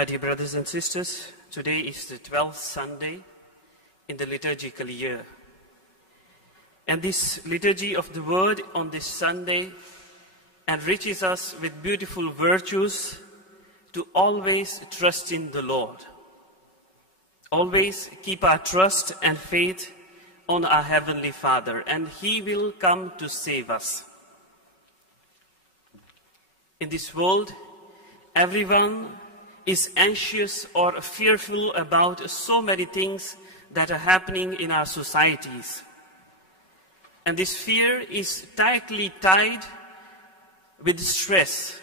My dear brothers and sisters, today is the 12th Sunday in the liturgical year. And this liturgy of the Word on this Sunday enriches us with beautiful virtues to always trust in the Lord. Always keep our trust and faith on our Heavenly Father, and He will come to save us. In this world, everyone is anxious or fearful about so many things that are happening in our societies. And this fear is tightly tied with stress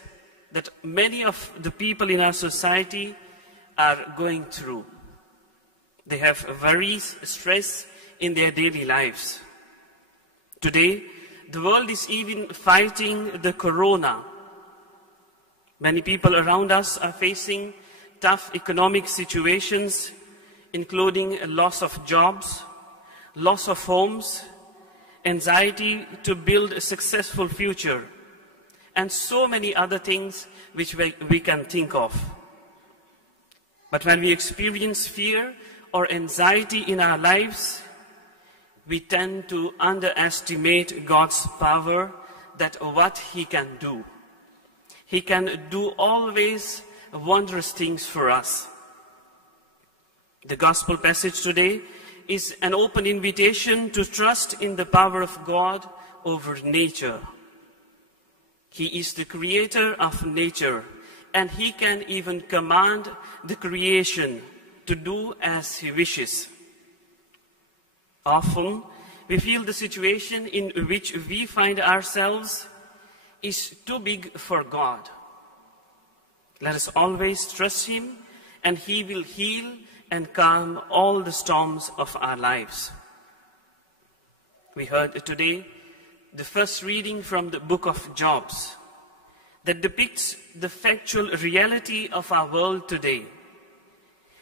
that many of the people in our society are going through. They have worries, stress in their daily lives. Today, the world is even fighting the corona. Many people around us are facing tough economic situations, including a loss of jobs, loss of homes, anxiety to build a successful future, and so many other things which we can think of. But when we experience fear or anxiety in our lives, we tend to underestimate God's power, that what He can do. He can do always wondrous things for us. The gospel passage today is an open invitation to trust in the power of God over nature. He is the creator of nature, and He can even command the creation to do as He wishes. Often, we feel the situation in which we find ourselves is too big for God. Let us always trust Him, and He will heal and calm all the storms of our lives. We heard today the first reading from the book of Job that depicts the factual reality of our world today.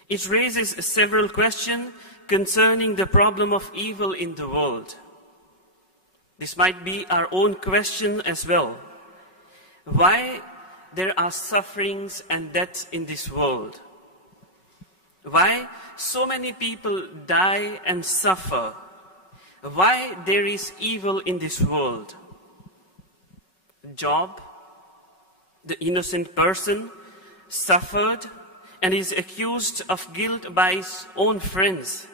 It raises several questions concerning the problem of evil in the world. This might be our own question as well. Why there are sufferings and deaths in this world? Why so many people die and suffer? Why there is evil in this world? Job, the innocent person, suffered and is accused of guilt by his own friends.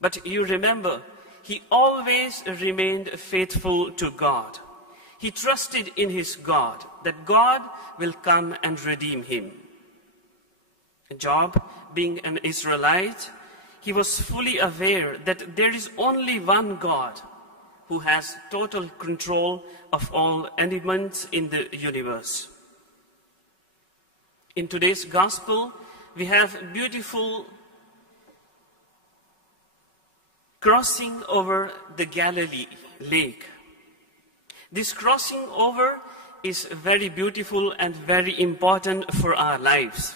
But you remember, he always remained faithful to God. He trusted in his God, that God will come and redeem him. Job, being an Israelite, he was fully aware that there is only one God who has total control of all elements in the universe. In today's gospel, we have a beautiful crossing over the Galilee lake. This crossing over is very beautiful and very important for our lives.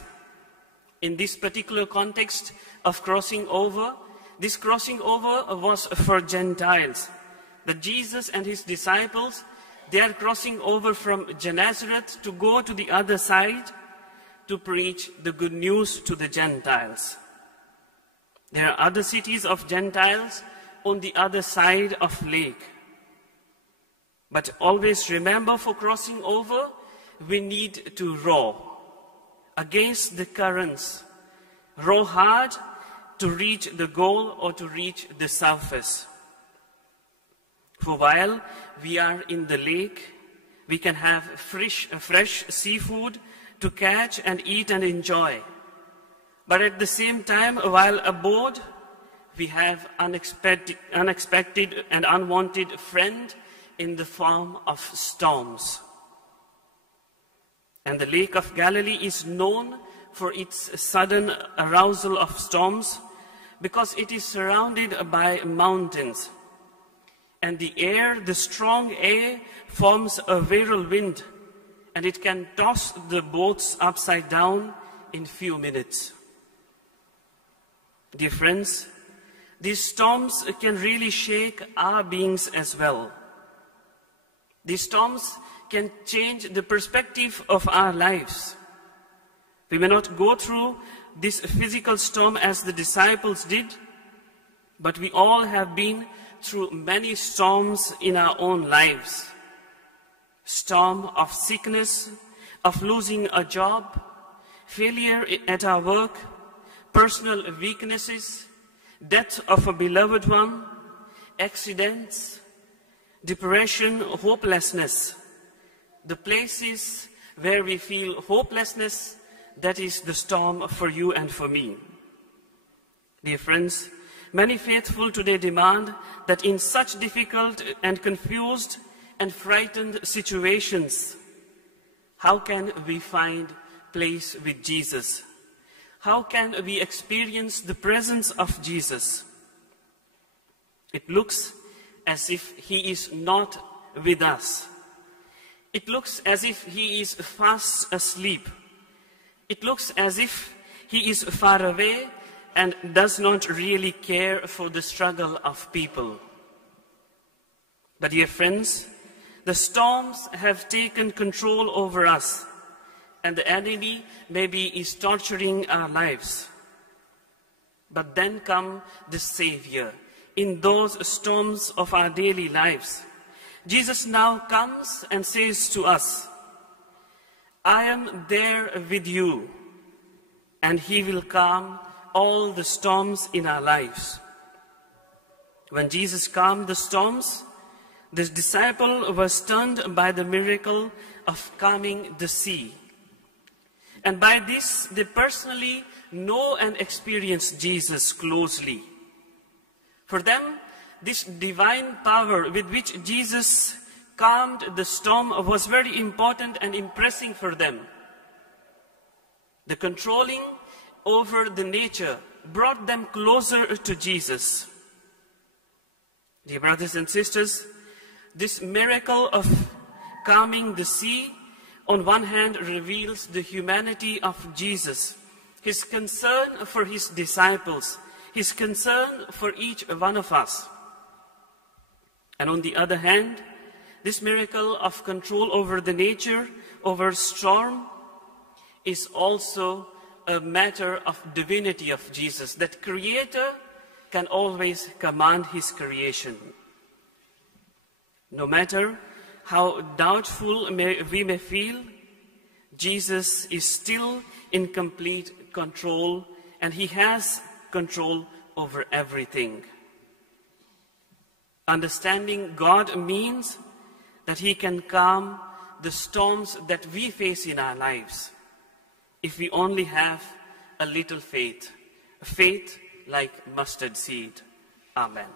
In this particular context of crossing over, this crossing over was for Gentiles. That Jesus and His disciples, they are crossing over from Nazareth to go to the other side to preach the good news to the Gentiles. There are other cities of Gentiles on the other side of lake. But always remember, for crossing over, we need to row against the currents. Row hard to reach the goal or to reach the surface. For while we are in the lake, we can have fresh seafood to catch and eat and enjoy. But at the same time, while aboard, we have unexpected and unwanted friend in the form of storms. And the Lake of Galilee is known for its sudden arousal of storms because it is surrounded by mountains. And the air, the strong air, forms a whirlwind, and it can toss the boats upside down in few minutes. Dear friends, these storms can really shake our beings as well. These storms can change the perspective of our lives. We may not go through this physical storm as the disciples did, but we all have been through many storms in our own lives. Storm of sickness, of losing a job, failure at our work, personal weaknesses, death of a beloved one, accidents, depression, hopelessness. The places where we feel hopelessness, that is the storm for you and for me. Dear friends, many faithful today demand that in such difficult and confused and frightened situations, how can we find place with Jesus? How can we experience the presence of Jesus? It looks as if he is not with us. It looks as if he is fast asleep. It looks as if he is far away and does not really care for the struggle of people. But dear friends, the storms have taken control over us, and the enemy maybe is torturing our lives. But then come the Savior in those storms of our daily lives. Jesus now comes and says to us, I am there with you, and he will calm all the storms in our lives. When Jesus calmed the storms, the disciple was stunned by the miracle of calming the sea. And by this, they personally know and experience Jesus closely. For them, this divine power with which Jesus calmed the storm was very important and impressing for them. The controlling over the nature brought them closer to Jesus. Dear brothers and sisters, this miracle of calming the sea on one hand reveals the humanity of Jesus, his concern for his disciples, his concern for each one of us. And on the other hand, this miracle of control over the nature, over storm, is also a matter of divinity of Jesus, that Creator can always command his creation. No matter how doubtful we may feel, Jesus is still in complete control, and he has control over everything. Understanding God means that he can calm the storms that we face in our lives, if we only have a little faith, a faith like mustard seed. Amen.